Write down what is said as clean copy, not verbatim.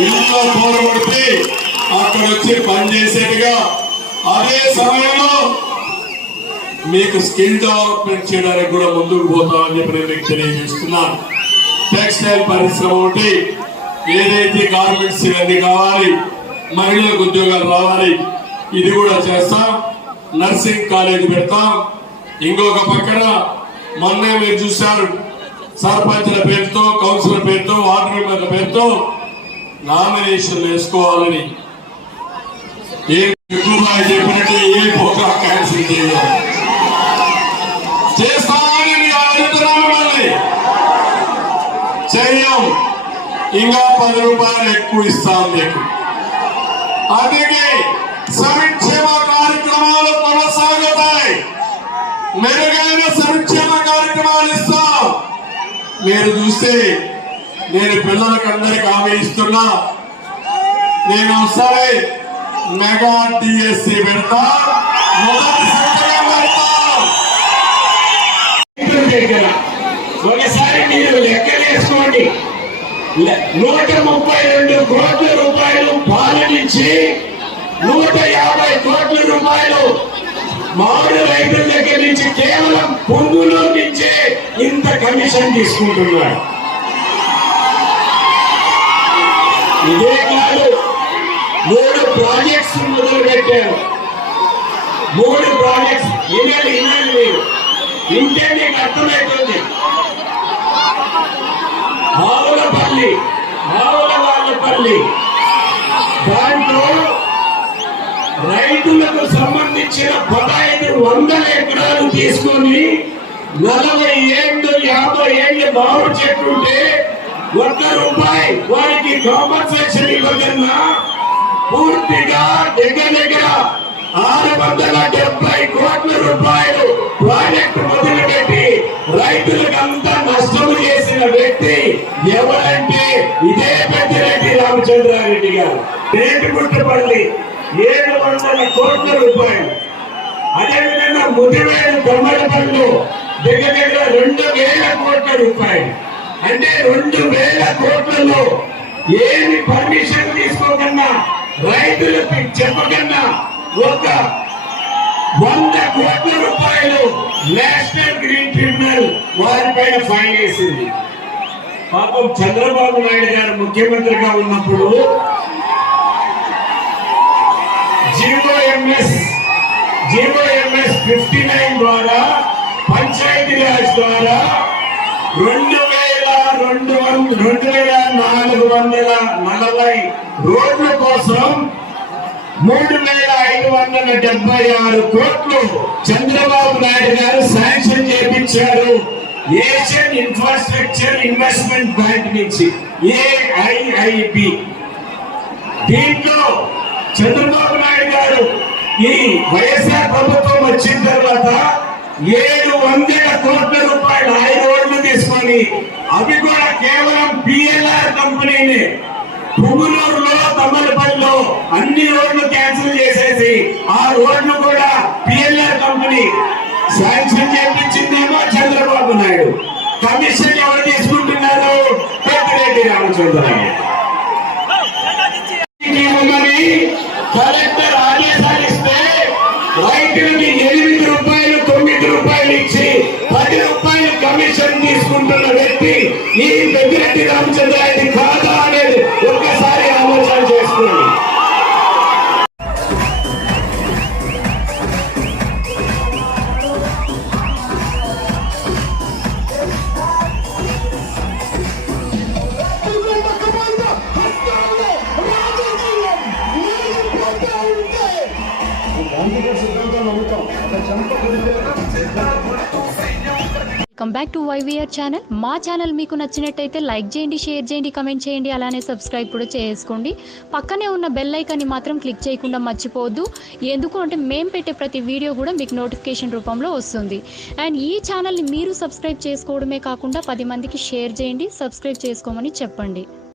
ఇల్లు కోరబడితే అక్కడ వచ్చి పనిచేసేట్టుగా అదే సమయంలో మీకు స్కిల్ డెవలప్మెంట్ చేయడానికి కూడా ముందుకు పోతామని చెప్పి నేను మీకు తెలియజేస్తున్నాను. టెక్స్టైల్ పరిశ్రమ ఒకటి, ఏదైతే గార్మెంట్స్ ఇవన్నీ కావాలి, మహిళలకు ఉద్యోగాలు రావాలి, ఇది కూడా చేస్తాం. నర్సింగ్ కాలేజ్ పెడతాం. ఇంకొక పక్కన మొన్నే మీరు చూశారు, సర్పంచ్ల పేరుతో, కౌన్సిలర్ పేరుతో, వార్డు మెంబర్ల పేరుతో నామినేషన్ వేసుకోవాలని చెప్పినట్టు ఏ పోగా క్యాన్సిల్ చేస్తామని చెయ్యం. ఇంకా 10 రూపాయలు ఎక్కువ ఇస్తాం మీకు. అందుకే సంక్షేమ కార్యక్రమాలు కొనసాగుతాయి. మెరుగైన సంక్షేమ కార్యక్రమాలు ఇస్తాం. మీరు చూస్తే నేను పిల్లలకు అందరికి హామీ ఇస్తున్నా, నేను ఒకసారి మెగా డిఎస్సి పెడతా, మొదటి సంతకం పెడతా. ఒకసారి మీరు లెక్కలేసుకోండి. 132 కోట్ల రూపాయలు పాలనించి 150 కోట్ల రూపాయలు మామిడి రైతుల దగ్గర నుంచి కేవలం పొంగులో నుంచే ఇంత కమిషన్ తీసుకుంటున్నారు. ఇదే కాదు, 3 ప్రాజెక్ట్స్ మొదలు పెట్టారు. 3 ప్రాజెక్ట్స్ ఇనాలి మీరు ఇంటే మీకు అర్థమవుతుంది. ఆవులవాళ్ళపల్లి దాంట్లో రైతులకు సంబంధించిన 1500 ఎకరాలు తీసుకొని 40 ఏళ్ళు 50 ఏళ్ళు మామిడి చెట్లు ఉంటే ₹1 వారికి కాంపన్సేషన్ ఇవ్వకన్నా పూర్తిగా దగ్గర 670 కోట్ల రూపాయలు ప్రాజెక్టు మొదలుపెట్టి రైతులకు అంతా నష్టం చేసిన వ్యక్తి ఎవరంటే ఇదే పెద్దిరెడ్డి రామచంద్రారెడ్డి గారు. రేటుగుట్టపల్లి 700 కోట్ల రూపాయలు. అదేవిధంగా ముదివేలు కొమ్మలపల్లి దగ్గర 2000 కోట్ల రూపాయలు. అంటే 2000 కోట్లలో ఏమి పర్మిషన్ తీసుకోకన్నా, రైతులకు చెప్పకన్నా 100 కోట్ల రూపాయలు నేషనల్ గ్రీన్ ట్రిబ్యునల్ వారిపైన ఫైన్ వేసింది. పాపం చంద్రబాబు నాయుడు గారు ముఖ్యమంత్రిగా ఉన్నప్పుడు జీవోఎంఎస్ 59 ద్వారా పంచాయతీరాజ్ ద్వారా 2440 రోడ్ల కోసం 3576 కోట్లు చంద్రబాబు నాయుడు గారు శాంక్షన్ చేయించారు ఏషియన్ ఇన్ఫ్రాస్ట్రక్చర్ ఇన్వెస్ట్మెంట్ బ్యాంక్ నుంచి, AIIB. దీంట్లో చంద్రబాబు నాయుడు గారు ఈ వైఎస్ఆర్ ప్రభుత్వం వచ్చిన తర్వాత 700 కోట్ల రూపాయలు 5 రోడ్లు తీసుకొని, అవి కూడా కేవలం PLR కంపెనీని పుంగునూరులో, తమ్మలపల్లిలో అన్ని రోడ్లు క్యాన్సిల్ చేసేసి ఆ రోడ్లు కూడా PLR కంపెనీ శాంక్షన్ చేయించిందేమో చంద్రబాబు నాయుడు. కమిషన్ ఎవరు తీసుకుంటున్నారు? పెద్దిరెడ్డి రామచంద్రారెడ్డి. కలెక్టర్ ఆదేశాలు ఇస్తే రైతులకి 8 రూపాయలు 9 రూపాయలు ఇచ్చి 10 రూపాయలు కమిషన్ తీసుకుంటున్న వ్యక్తి ఈ పెద్దిరెడ్డి రామచంద్రారెడ్డి కాదా అనేది ఒక్కసారి ఆలోచన చేసుకోండి. Welcome back to YVR channel. మా ఛానల్ మీకు నచ్చినట్టయితే లైక్ చేయండి, షేర్ చేయండి, కమెంట్ చేయండి, అలానే సబ్స్క్రైబ్ కూడా చేసుకోండి. పక్కనే ఉన్న బెల్ ఐకాన్ని మాత్రం క్లిక్ చేయకుండా మర్చిపోవద్దు. ఎందుకు అంటే మేము పెట్టే ప్రతి వీడియో కూడా మీకు నోటిఫికేషన్ రూపంలో వస్తుంది. అండ్ ఈ ఛానల్ని మీరు సబ్స్క్రైబ్ చేసుకోవడమే కాకుండా 10 మందికి షేర్ చేయండి, సబ్స్క్రైబ్ చేసుకోమని చెప్పండి.